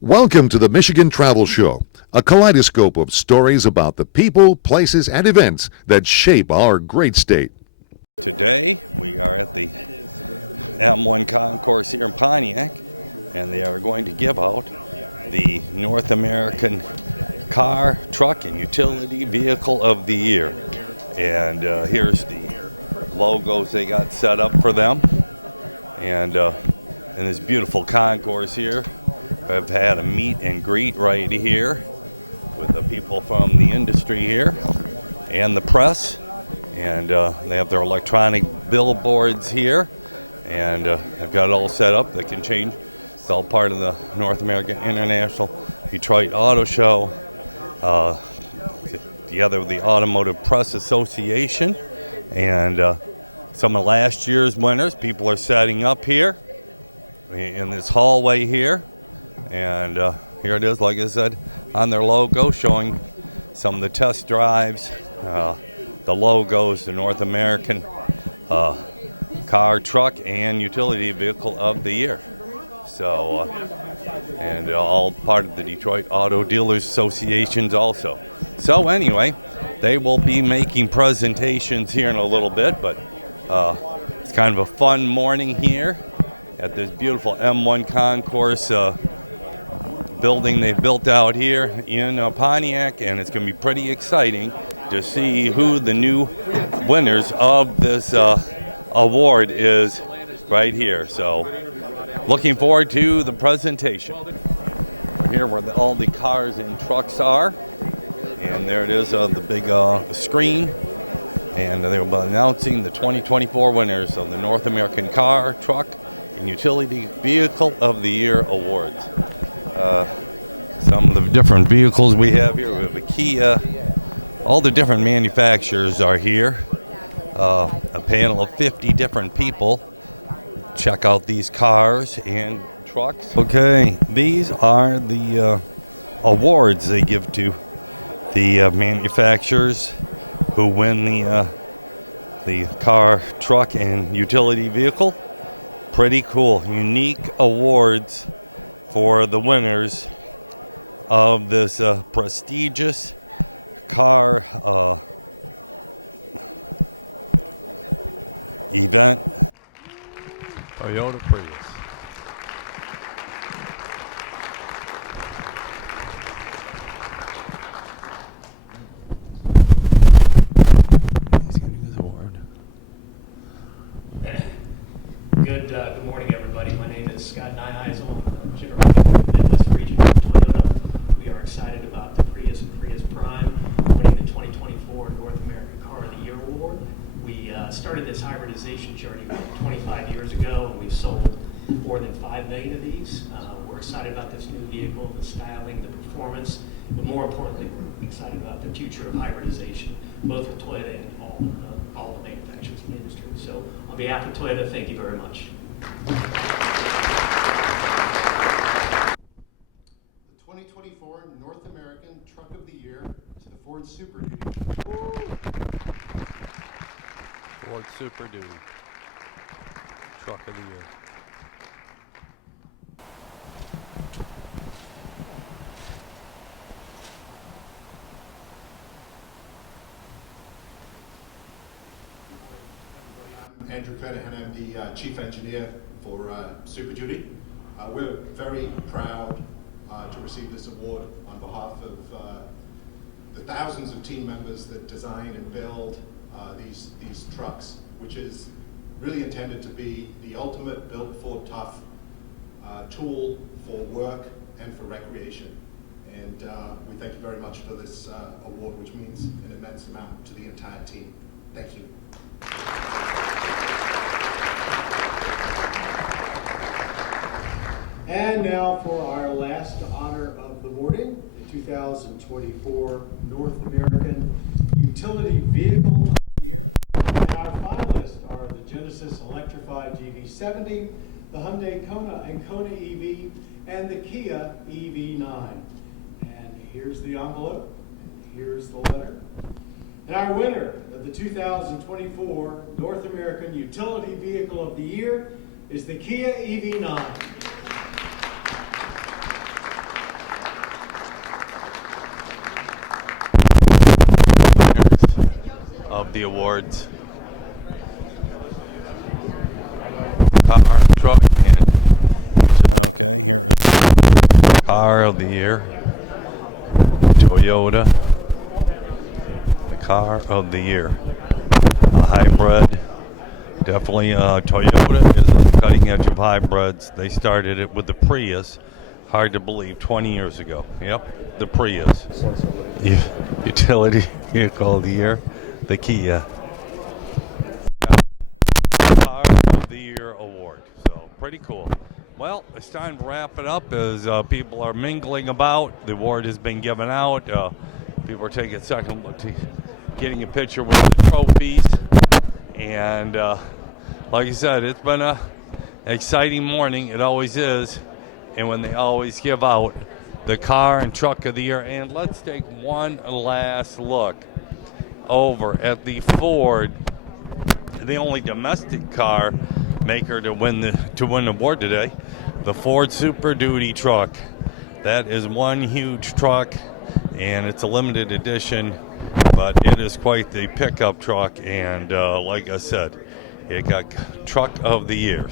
Welcome to the Michigan Travel Show, a kaleidoscope of stories about the people, places, and events that shape our great state. Today we are at the M1 Concourse here in Pontiac, and they are going to give out the North American Car, Truck, and Utility Vehicle of the Year. And here's the logos they got set up for them. And in this beautiful concourse here, I've had a meet and greet right here with the people from the industry here and the press. And they have their electronic billboards here. And I've got it all set up. They can change. It's all part of the North American International Detroit Auto Show, together with the Automotive Press Association. And some of last year's winners, people are setting up here in this hallway here. And here it is, like I said, on their logo, showing some of the test drives, the logos, the North American Car, Truck, and Utility Vehicle of the Year. So, and all part of the Detroit Auto Dealers Associations also. So anyway, they will be making presentations here in a little bit, but it's kind of a fun morning here at this beautiful M1 Concourse building they built out here in Pontiac, and it's going to be pretty exciting to see who the new winners of this award is right here. So looking forward to the presentation. We're here where all the cars and trucks are, and there it is, the big screen, and they will be announcing the 2024 winners of the North American Car, Truck, and Utility Vehicle of the Year awards. Some of the different vehicles we have here. We have a Kia. All the different manufacturers are here. A panel of 50 different people. Check out these cars and trucks. Okay, these are the awards they give to the manufacturers who win the car, truck, and utility vehicle. Pretty cool. Unique awards for the winners of this prestigious car event. Toyota Prius. He's getting his award. Good morning, everybody. My name is Scott Nyheisel. I'm the General Manager of the Midwest region of Toyota. We are excited about the Prius and Prius Prime winning the 2024 North American Car of the Year award. We started this hybridization journey 25 years ago, and we've sold more than 5 million of these. We're excited about this new vehicle, the styling, the performance, but more importantly, we're excited about the future of hybridization, both with Toyota and all the manufacturers in the industry. So on behalf of Toyota, thank you very much. The 2024 North American Truck of the Year to the Ford Super Duty. Ford Super Duty Truck of the Year. Good morning, everybody. I'm Andrew Cudahan. I'm the Chief Engineer for Super Duty. We're very proud to receive this award on behalf of the thousands of team members that design and build these trucks, which is really intended to be the ultimate built for tough tool for work and for recreation. And we thank you very much for this award, which means an immense amount to the entire team. Thank you. And now for our last honor of the morning, the 2024 North American Utility Vehicle of the Year. And our finalists are the Genesis Electrified GV70, the Hyundai Kona and Kona EV, and the Kia EV9. And here's the envelope, and here's the letter. And our winner of the 2024 North American Utility Vehicle of the Year is the Kia EV9. of the awards. Car, truck, and okay, here is car of the year. Toyota. The car of the year. A hybrid. Definitely Toyota is on the cutting edge of hybrids. They started it with the Prius. Hard to believe, 20 years ago. Yep, the Prius. Utility vehicle of the year. The Kia. Car of the Year award. So pretty cool. Well, it's time to wrap it up as people are mingling about. The award has been given out. People are taking a second look to getting a picture with the trophies. And like I said, it's been an exciting morning. It always is. And when they always give out the car and truck of the year. And let's take one last look over at the Ford, the only domestic car maker to win the award today, the Ford Super Duty truck. That is one huge truck, and it's a limited edition, but it is quite the pickup truck. And like I said, it got truck of the year.